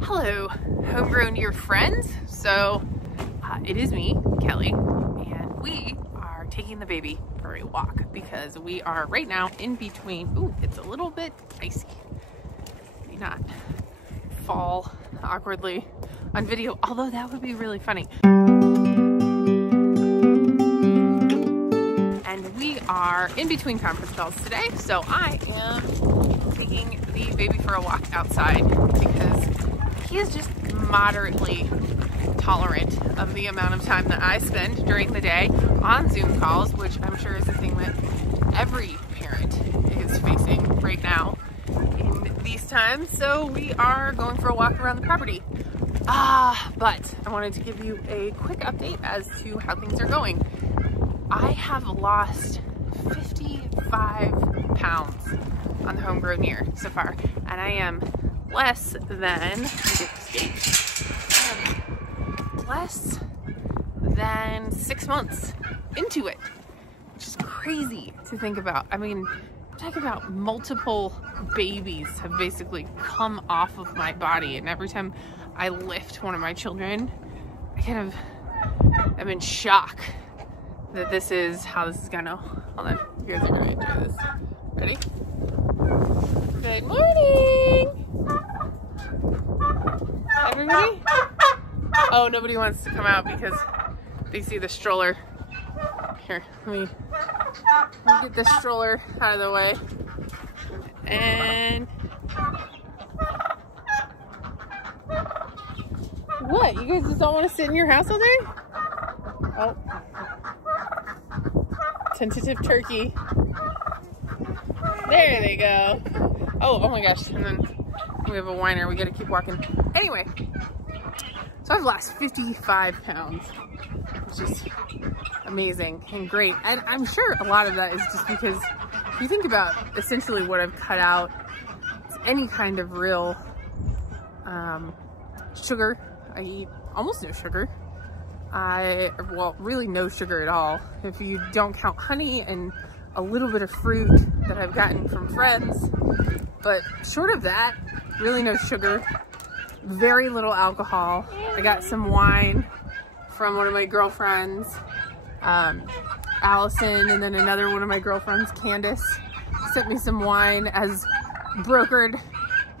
Hello, Homegrown Year friends. So it is me, Kelly, and we are taking the baby for a walk because we are right now in between. Ooh, it's a little bit icy. May not fall awkwardly on video, although that would be really funny. And we are in between conference calls today, so I am taking the baby for a walk outside because he is just moderately tolerant of the amount of time that I spend during the day on Zoom calls, which I'm sure is the thing that every parent is facing right now in these times. So we are going for a walk around the property. But I wanted to give you a quick update as to how things are going. I have lost 55 pounds on the Homegrown Year so far, and I am less than 6 months into it, which is crazy to think about. I mean, I'm talking about multiple babies have basically come off of my body, and every time I lift one of my children, I kind of am in shock that this is how this is gonna. Hold on, you guys are gonna enjoy this. Ready? Good morning, everybody. Oh, nobody wants to come out because they see the stroller. Here, let me get the stroller out of the way. And what? You guys just don't want to sit in your house all day? Oh, tentative turkey. There they go. Oh my gosh, and then we have a whiner. We gotta keep walking. Anyway, so I've lost 55 pounds, which is amazing and great. And I'm sure a lot of that is just because if you think about essentially what I've cut out, it's any kind of real sugar. I eat almost no sugar. Well, really no sugar at all. If you don't count honey and a little bit of fruit that I've gotten from friends. But short of that, really no sugar, very little alcohol. I got some wine from one of my girlfriends, Allison, and then another one of my girlfriends, Candace, sent me some wine as brokered.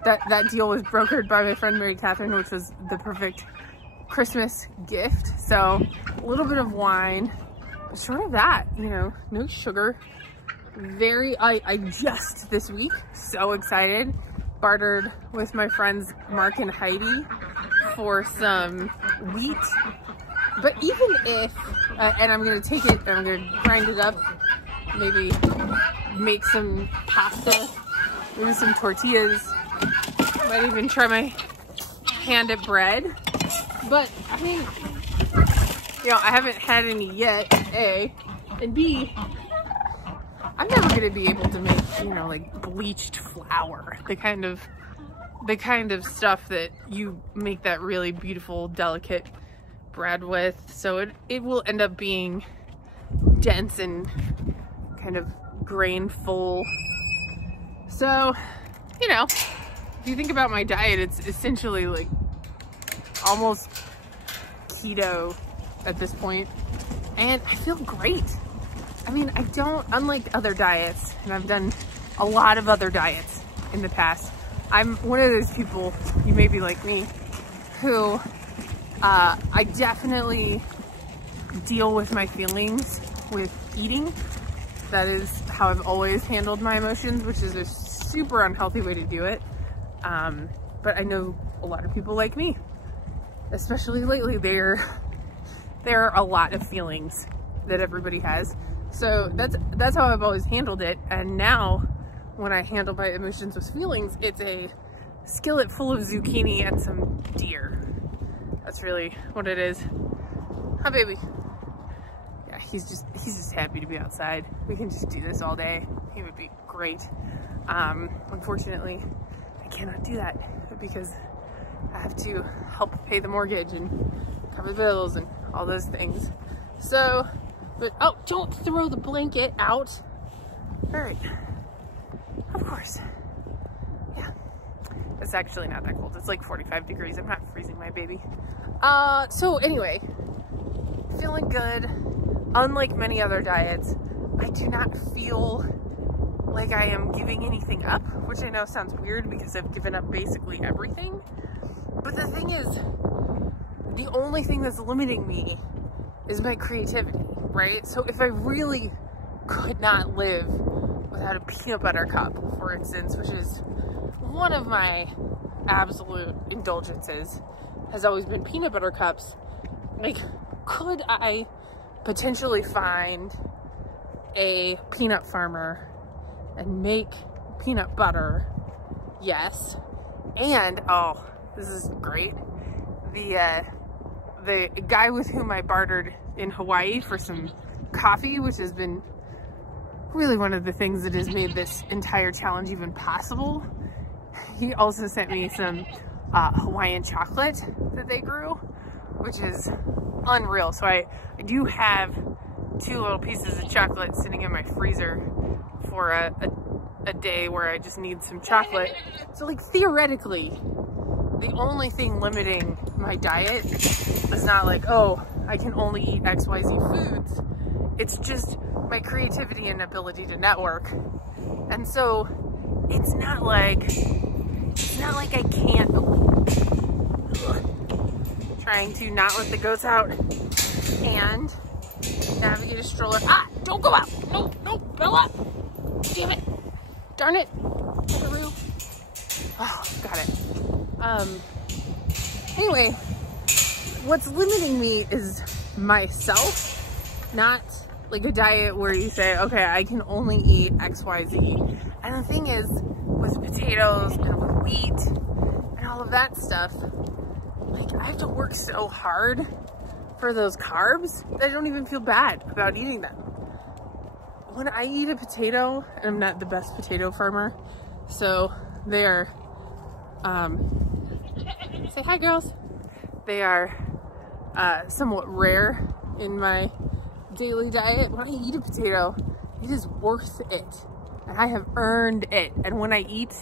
That deal was brokered by my friend Mary Catherine, which was the perfect Christmas gift. So a little bit of wine, but short of that, you know, no sugar. I just this week, so excited, bartered with my friends Mark and Heidi for some wheat. But even if, and I'm gonna take it and I'm gonna grind it up, maybe make some pasta, maybe some tortillas, might even try my hand at bread. But I mean, you know, I haven't had any yet, A, and B, I'm never gonna be able to make, you know, like bleached flour, the kind of stuff that you make that really beautiful, delicate bread with. So it will end up being dense and kind of grain-full. So, you know, if you think about my diet, it's essentially like almost keto at this point, and I feel great. I mean, I don't, unlike other diets, and I've done a lot of other diets in the past, I'm one of those people, you may be like me, who I definitely deal with my feelings with eating. That is how I've always handled my emotions, which is a super unhealthy way to do it. But I know a lot of people like me, especially lately. There are a lot of feelings that everybody has. So that's how I've always handled it. And now when I handle my emotions with feelings, it's a skillet full of zucchini and some deer. That's really what it is. Hi, baby. Yeah, he's just happy to be outside. We can just do this all day. He would be great. Unfortunately, I cannot do that because I have to help pay the mortgage and cover bills and all those things. So, but, oh, don't throw the blanket out. All right. Of course. Yeah. It's actually not that cold. It's like 45 degrees. I'm not freezing my baby. So anyway, feeling good. Unlike many other diets, I do not feel like I am giving anything up, which I know sounds weird because I've given up basically everything. But the thing is, the only thing that's limiting me is my creativity, right? So if I really could not live without a peanut butter cup, for instance, which is one of my absolute indulgences, has always been peanut butter cups. Like, could I potentially find a peanut farmer and make peanut butter? Yes. And, oh, this is great. The guy with whom I bartered in Hawaii for some coffee, which has been really one of the things that has made this entire challenge even possible, he also sent me some Hawaiian chocolate that they grew, which is unreal. So I do have 2 little pieces of chocolate sitting in my freezer for a day where I just need some chocolate. So like theoretically, the only thing limiting my diet is not like, oh, I can only eat XYZ foods. It's just my creativity and ability to network. And so it's not like I can't, trying to not let the goats out and navigate a stroller. Ah, don't go out. No, no, Bella. Damn it. Darn it. Buckaroo. Oh, got it. Anyway, what's limiting me is myself, not like a diet where you say, okay, I can only eat XYZ. And the thing is, with potatoes and with wheat and all of that stuff, like I have to work so hard for those carbs that I don't even feel bad about eating them. When I eat a potato, and I'm not the best potato farmer, so they are, say hi girls. They are somewhat rare in my daily diet. When I eat a potato, it is worth it. And I have earned it. And when I eat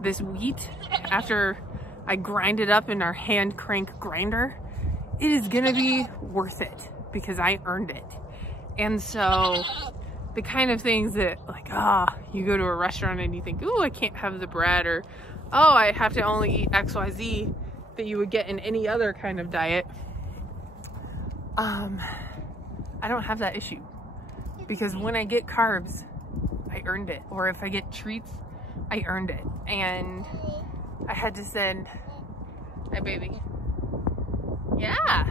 this wheat, after I grind it up in our hand crank grinder, it is gonna be worth it because I earned it. And so the kind of things that like, you go to a restaurant and you think, ooh, I can't have the bread, or oh, I have to only eat XYZ that you would get in any other kind of diet. I don't have that issue because when I get carbs, I earned it. Or if I get treats, I earned it. And I had to send my baby. Yeah.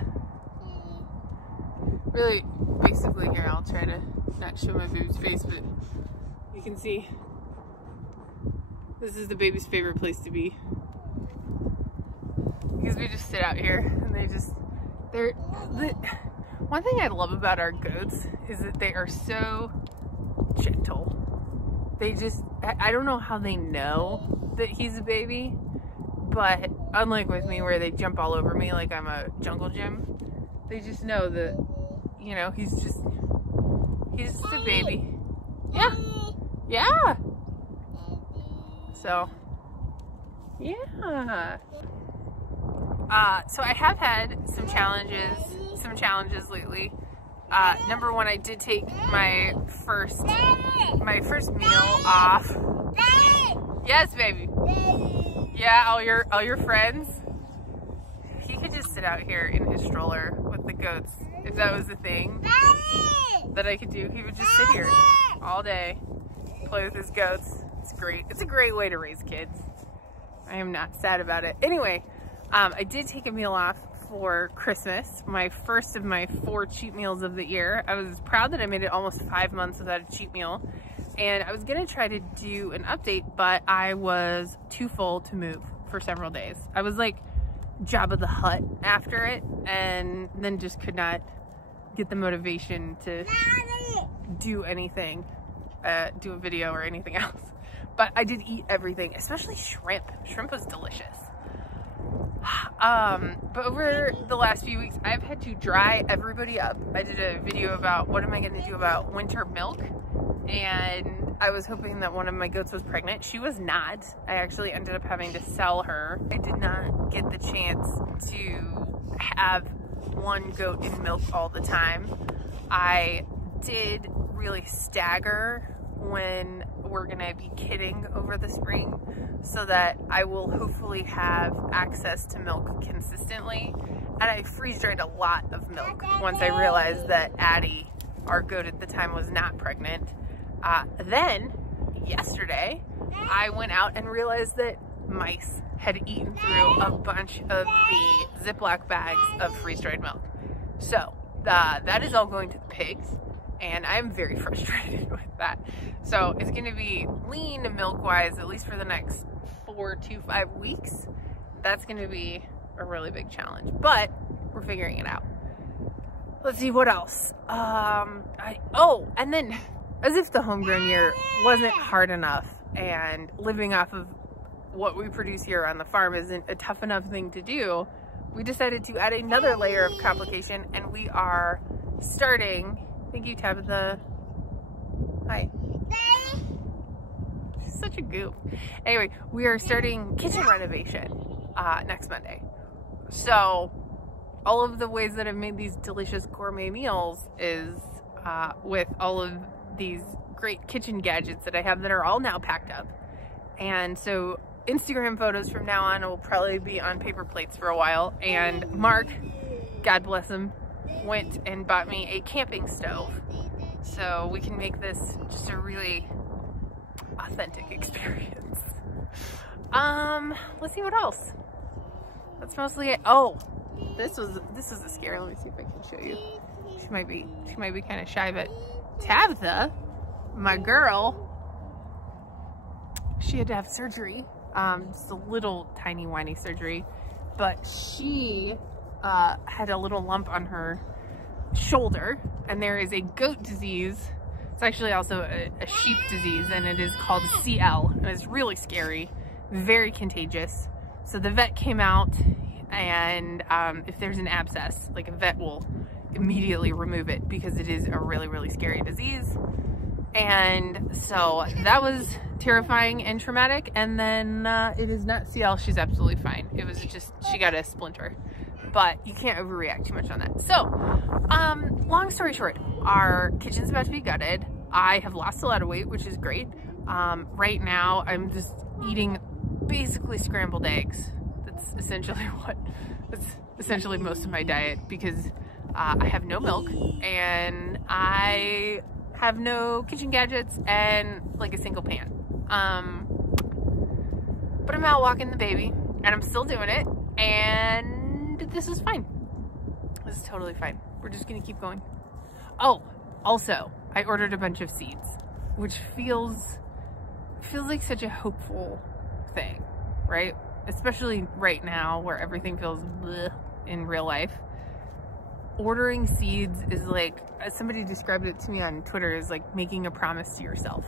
Really, basically here, I'll try to not show my baby's face, but you can see this is the baby's favorite place to be. Because we just sit out here and one thing I love about our goats is that they are so gentle. They just, I don't know how they know that he's a baby, but unlike with me where they jump all over me like I'm a jungle gym, they just know that, you know, he's just a baby. Yeah. Yeah. So, yeah. So I have had some challenges lately. Number one, I did take my first meal off. Yes, baby. Yeah, all your friends. He could just sit out here in his stroller with the goats. If that was the thing that I could do, he would just sit here all day, play with his goats. It's great. It's a great way to raise kids. I am not sad about it. Anyway, I did take a meal off for Christmas, my first of my 4 cheat meals of the year. I was proud that I made it almost 5 months without a cheat meal, and I was gonna try to do an update, but I was too full to move for several days. I was like Jabba the Hutt after it, and then just could not get the motivation to do anything, do a video or anything else. But I did eat everything, especially shrimp. Shrimp was delicious. But over the last few weeks, I've had to dry everybody up. I did a video about what am I going to do about winter milk, and I was hoping that one of my goats was pregnant. She was not. I actually ended up having to sell her. I did not get the chance to have one goat in milk all the time. I did really stagger when we're gonna be kidding over the spring so that I will hopefully have access to milk consistently. And I freeze-dried a lot of milk once I realized that Addie, our goat at the time, was not pregnant. Then, yesterday, I went out and realized that mice had eaten through a bunch of the Ziploc bags of freeze-dried milk. So, that is all going to the pigs, and I'm very frustrated with that. So, it's going to be lean milk-wise, at least for the next 4 to 5 weeks. That's going to be a really big challenge, but we're figuring it out. Let's see what else. And then, as if the homegrown year wasn't hard enough and living off of what we produce here on the farm isn't a tough enough thing to do, we decided to add another layer of complication, and we are starting, thank you Tabitha, hi. She's such a goof. Anyway, we are starting kitchen renovation next Monday. So all of the ways that I've made these delicious gourmet meals is with all of these great kitchen gadgets that I have that are all now packed up. And so Instagram photos from now on will probably be on paper plates for a while. And Mark, God bless him, went and bought me a camping stove so we can make this just a really authentic experience. Let's see what else. That's mostly it. Oh, this was a scare. Let me see if I can show you. She might be kind of shy, but Tabitha, my girl, she had to have surgery, just a little tiny whiny surgery, but she had a little lump on her shoulder, and there is a goat disease. It's actually also a sheep disease, and it is called CL, and it's really scary, very contagious. So the vet came out, and if there's an abscess, like, a vet will immediately remove it because it is a really, really scary disease. And so that was terrifying and traumatic. And then it is not CL. She's absolutely fine. It was just, she got a splinter, but you can't overreact too much on that. So long story short, our kitchen's about to be gutted. I have lost a lot of weight, which is great. Right now I'm just eating basically scrambled eggs. That's essentially most of my diet, because I have no milk and I have no kitchen gadgets and like a single pan. But I'm out walking the baby and I'm still doing it, and this is fine. This is totally fine. We're just gonna keep going. Oh, also, I ordered a bunch of seeds, which feels like such a hopeful thing, right? Especially right now where everything feels bleh in real life. Ordering seeds is like, somebody described it to me on Twitter, as like making a promise to yourself.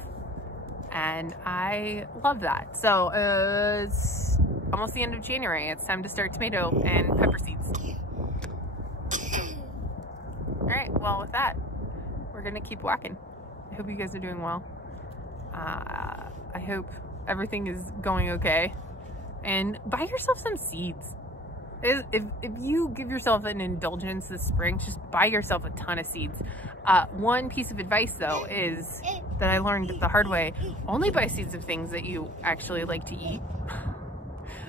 And I love that. So it's almost the end of January. It's time to start tomato and pepper seeds. All right, well, with that, we're gonna keep walking. I hope you guys are doing well. I hope everything is going okay. And buy yourself some seeds. If you give yourself an indulgence this spring, just buy yourself a ton of seeds. One piece of advice, though, is that I learned the hard way: only buy seeds of things that you actually like to eat.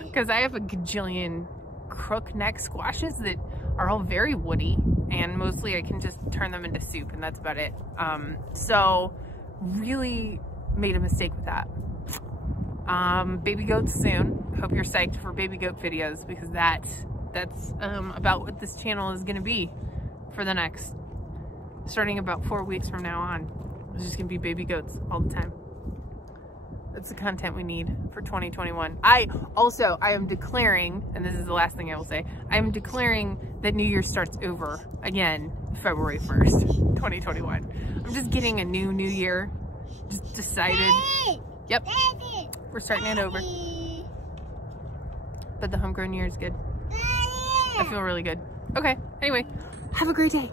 Because I have a gajillion crookneck squashes that are all very woody, and mostly I can just turn them into soup, and that's about it. So really made a mistake with that. Baby goats soon. Hope you're psyched for baby goat videos, because that's about what this channel is going to be for the next, starting about 4 weeks from now on. It's just going to be baby goats all the time. That's the content we need for 2021. I am declaring, and this is the last thing I will say, I am declaring that New Year starts over again February 1st, 2021. I'm just getting a new year. Just decided. Yep. We're starting it over. But the homegrown year is good. I feel really good. Okay, anyway, have a great day.